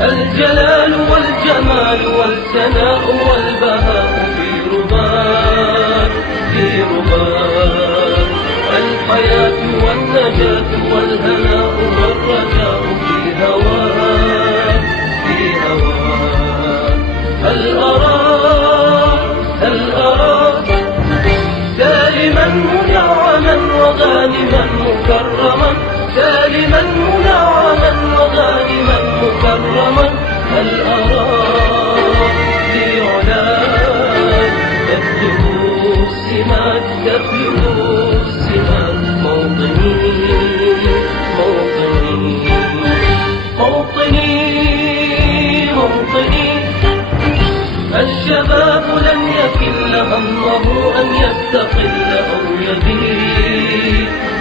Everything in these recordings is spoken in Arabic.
الجلال والجمال والثناء والبهاء في رباك الحياة والنجاة والهناء والرجاء في هواك هل أراك سالما منعما وغانما مكرما سالما منعما وغانما مكرما هل أراك في علاك تبلغ السمات موطني الشباب لن يكل همه أن يستقل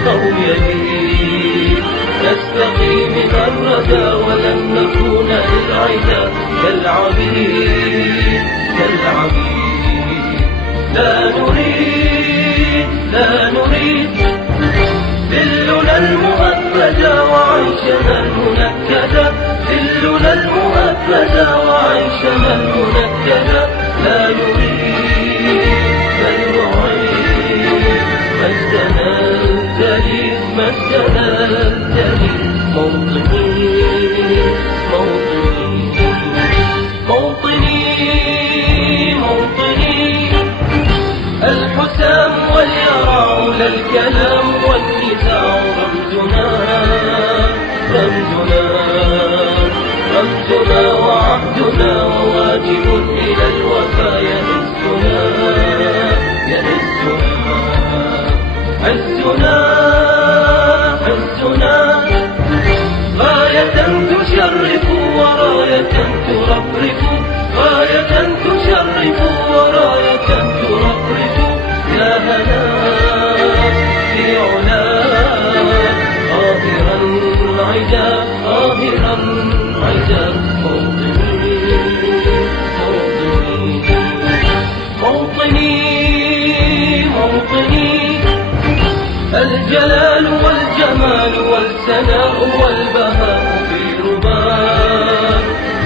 أو يبيد نستقي من الردى ولن نكون للعدا كالعبيد لا نريد ذلنا المؤبدا وعيشنا المنكدا ذلنا المؤبدا وعيشنا المنكدا لا نريد بل نعيد مجدنا الجليل موطني الحسام واليرع للكلام والنزاع رمزنا وعهدنا وواجب إلى الوفا يهزنا عزنا غاية تشرف وراية ترفرف غاية تشرف وراية ترفرف يا هنا في علاك ظاهرا عجا موطني الجلال والجمال والثناء والبهاء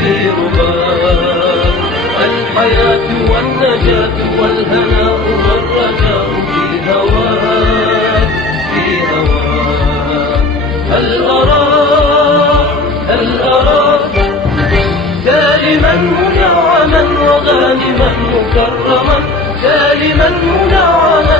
في رباك الحياة والنجاة والهناء والرجاء في هواك هل أراك سالما منعما وغانما مكرما سالما منعما